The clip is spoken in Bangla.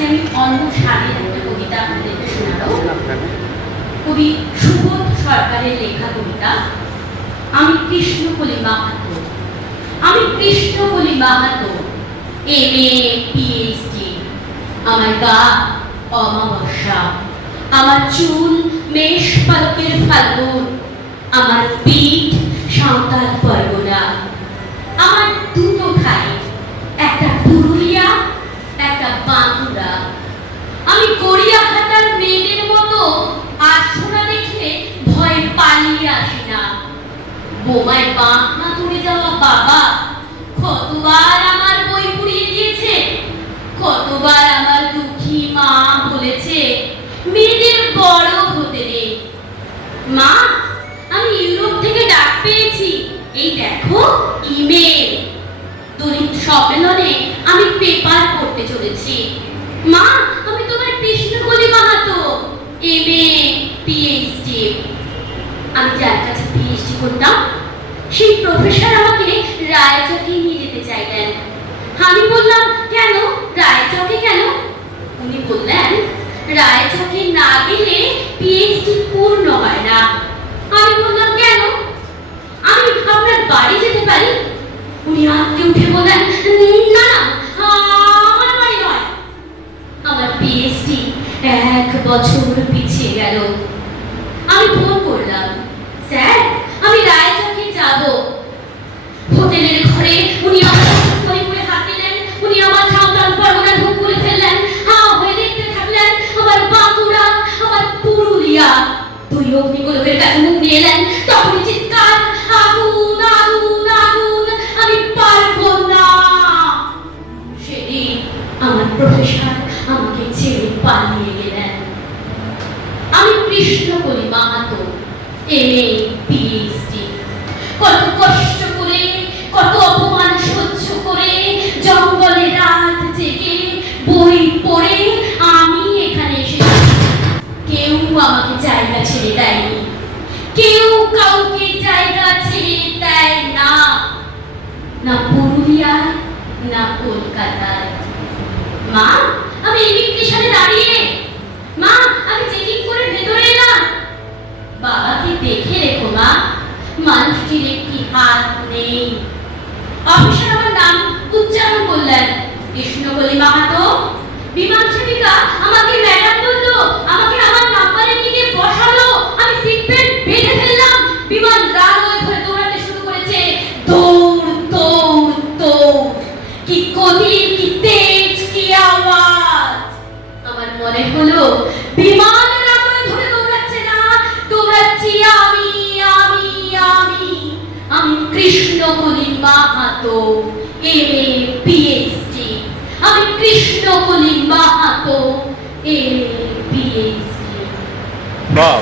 আজকে আমি অন্য স্বাদের একটা কবিতা আপনাদেরকে শোনাবো। কবি সুবোধ সরকারের লেখা কবিতা আমি কৃষ্ণকলি মাহাতো। আমি কৃষ্ণকলি মাহাতো, MA PhD। আমার গা অমাবস্যা, আমার চুল মেষ পালকের ফাল্গুন, আমার পিঠ সাঁওতাল পরগনা। আমার দুটো ভাই, একটা পুরুলিয়া, একটা বাঁকুড়া। আমি গড়িয়াহাটার মেয়েদের মতো আশোনা দেখলে ভয়ে পালিয়ে আসি না। বোমায় বাঁ হাত উড়ে যাওয়া বাবা কতবার আমার বই পুড়িয়ে দিয়েছে, কতবার আমার দুঃখী মা বলেছে মেয়েদের বড় হতে নেই। মা, আমি ইউরোপ থেকে ডাক পেয়েছি, এই দেখো ইমেল। দলিত সম্মেলনে আমি পেপার পড়তে চলেছি। মা, আমি তোমার কৃষ্ণকলি মাহাতো, MA PhD। আমি যার কাছে PhD করতাম সেই প্রফেসর আমাকে রায়চকে নিয়ে যেতে চাইলেন। আমি বললাম, কেন রায়চকে কেন? উনি বললেন, রায়চকে না গেলে PhD পূর্ণ হয় না। আমি বললাম, কেন? আমি আপনার বাড়ি যেতে পারি? উনি আঁতকে উঠে বললেন, না না, আমার বাড়ি নয়। আমার PhD 1 বছর পিছিয়ে গেল। আমি ফোন করলাম, স্যার আমি রায়চকে যাব। হোটেলের ঘরে উনি আমার করে হাত দিলেন, উনি আমার সাঁওতাল পরগনার মুখ খুলে ফেললেন। হয়ে দেখতে থাকলেন আমার বাঁকুড়া, আমার পুরুলিয়া। দুই অগ্নিগোলকের কাছে মুখ নিয়ে এলেন, তখনই চিৎকার, আগুন আগুন আগুন, আমি পারবো না। সেদিন আমার প্রফেসর আমাকে ছেড়ে পালিয়ে গেলেন। আমি কৃষ্ণকলি মাহাতো, MA PhD। কত কষ্ট করে, কত অপমান সহ্য করে, জঙ্গলে রাত জেগে বই পড়ে আমি এখানে এসেছি। কেউ আমাকে জায়গা ছেড়ে দেয়নি, কেউ কাউকে জায়গা ছেড়ে দেয় না, না পুরুলিয়ায় না কলকাতায়। মা, আমি ইমিগ্রেশনে দাঁড়িয়ে, মা আমি চেকিং করে ভেতরে এলাম। বাবাকে দেখে রেখো মা, মানুষটির একটি হাত নেই। অফিসার আমার নাম উচ্চারণ করলেন, কৃষ্ণকলি মাহাতো। বিমান সেবিকা আমাকে ম্যাডাম বললো, আমাকে আমার নাম্বারে নিয়ে বসালো। আমি সিট বেল্ট বেঁধে ফেললাম। বিমান রানওয়ে ধরে দৌড়াতে শুরু করেছে। দৌড় দৌড় দৌড়, কি গতি, কি তেজ, কি আওয়াজ! আমার মনে হলো বিমান রানওয়ে ধরে দৌড়াচ্ছে না, দৌড়াচ্ছি আমি আমি আমি আমি কৃষ্ণকলি মাহাতো, MA PhD। আমি কৃষ্ণকলি মাহাতো, MA PhD। বাহ,